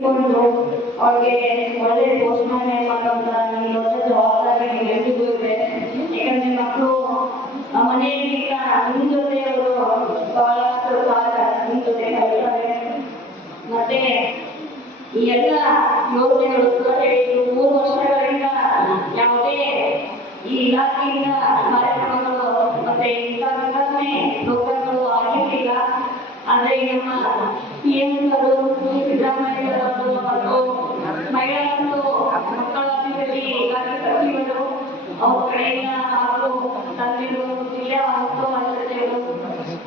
ಒಂದು ಅವ್ರಿಗೆ ಒಳ್ಳೆ ಪೋಷಣೆ ಮಾಡುವಂತ ಈ ದೊಡ್ಡ ಜವಾಬ್ದಾರಿ ಎಲ್ರಿಗೂ ಇದೆ. ಯಾಕಂದ್ರೆ ಮಕ್ಕಳು ಮನೆಯಲ್ಲಿಲ್ಲ ನಿಮ್ ಜೊತೆ ಅವರು ಬಹಳಷ್ಟು ಕಾಲ ನಿಮ್ ಜೊತೆ ಕಲಿತಾರೆ. ಮತ್ತೆ ಈ ಎಲ್ಲ ಯೋಜನೆಗಳು ಹೇಳಿದ್ರು 3 ವರ್ಷಗಳಿಂದ ಯಾವುದೇ ಈ ಇಲಾಖೆಯಿಂದ ಕಾರ್ಯಕ್ರಮಗಳು ಮತ್ತೆ ಇಂಥ ವಿತರಣೆ ಪ್ರೋಗ್ರಾಮ್ಗಳು ಆಗಿರ್ಲಿಲ್ಲ. ಆದ್ರೆ ನಮ್ಮ PM ಸಿದ್ದರಾಮಯ್ಯವರು ಮತ್ತು ಮಹಿಳಾ ಮತ್ತು ಮಕ್ಕಳ ಅಭಿವೃದ್ಧಿ ಇಲಾಖೆ ಸಚಿವರು ಅವ್ರ ಕಡೆಯಿಂದ ಹಾಗೂ ತಂದಿರು ಜಿಲ್ಲಾ ಉಸ್ತುವಾರಿ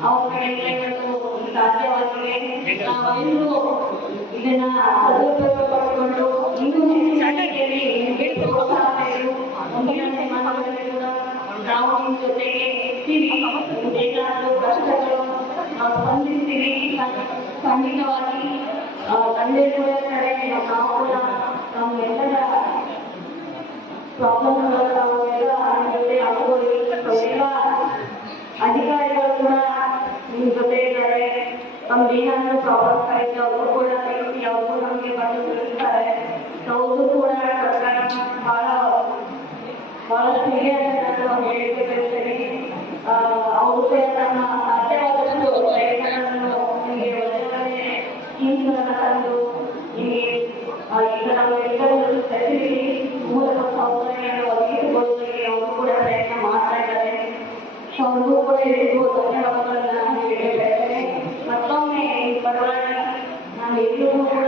ಅವ್ರ ಕಡೆಯಿಂದ ಇವತ್ತು ಸಾಧ್ಯವಾಗಿದೆ. ನಾವೆಲ್ಲರೂ ಇದನ್ನ ಸದುಪಯೋಗ ಪಡೆದುಕೊಂಡು ಇನ್ನೂ ಹೆಚ್ಚಿನ ರೀತಿಯಲ್ಲಿ ಪ್ರೋತ್ಸಾಹಗಳು ಮುಂದಿನ ದಿನಮಾನಗಳಲ್ಲಿ ಕೂಡ ನಾವು ನಿಮ್ಮ ಜೊತೆಗೆ ಇರ್ತೀವಿ. ಏನಾದರೂ ಕಷ್ಟಗಳು ಸ್ಪಂದಿಸ್ತೀವಿ. ಖಂಡಿತವಾಗಿ ತಂದೆಗಳ ಕಡೆ ನಾವು ಕೂಡ ನಮ್ಮೆಲ್ಲರ ಪ್ರಾಬ್ಲಮ್ಗಳು ನಾವೆಲ್ಲ ಜೊತೆ ಹಾಕೊಳ್ಳಿ. ಎಲ್ಲ ಅಧಿಕಾರಿಗಳು ಕೂಡ ನಿಮ್ಮ ಜೊತೆ ಇದ್ದಾರೆ. ನಮ್ದು ಏನಾದರೂ ಪ್ರಾಬ್ಲಮ್ಸ್ ಆಯ್ತು ಅವರು ಕೂಡ ತಿಳಿಸಿ ಅವರು ನಮಗೆ ಬಂದು ತಿಳಿಸ್ತಾರೆ. ಅವರು ಕೂಡ ಬಹಳಷ್ಟು ಇದೆ ಅಂತ ನಾವು ಹೇಳಿದ್ದೇವೆ. ಅವರು ತಮ್ಮ ಸಾಧ್ಯವಾದಷ್ಟು ಪ್ರಯತ್ನಗಳನ್ನು ನಿಮಗೆ ಒಳ್ಳೆಯ ಸ್ಕೀಮ್ಗಳನ್ನು ತಂದು ನಿಮಗೆ ಈಗ ನಾವು ಎಲ್ಲರೂ ಫೆಸಿಲಿಟಿ ಮೂಲಭೂತ ಸೌಕರ್ಯಗಳನ್ನು ಒದಗಿಸಿಕೊಳ್ಳುವುದಕ್ಕೆ ಅವರು ಕೂಡ ಪ್ರಯತ್ನ ಮಾಡ್ತಾ ಇದ್ದಾರೆ. ಅವ್ರಿಗೂ ಕೂಡ ಎಲ್ಲರಿಗೂ ಧನ್ಯವಾದಗಳನ್ನ ಹೇಳಬೇಕಾಗ್ತದೆ. ಮತ್ತೊಮ್ಮೆ ಈ ಪರವಾಗಿ ನಾನು ಎಲ್ಲರಿಗೂ ಕೂಡ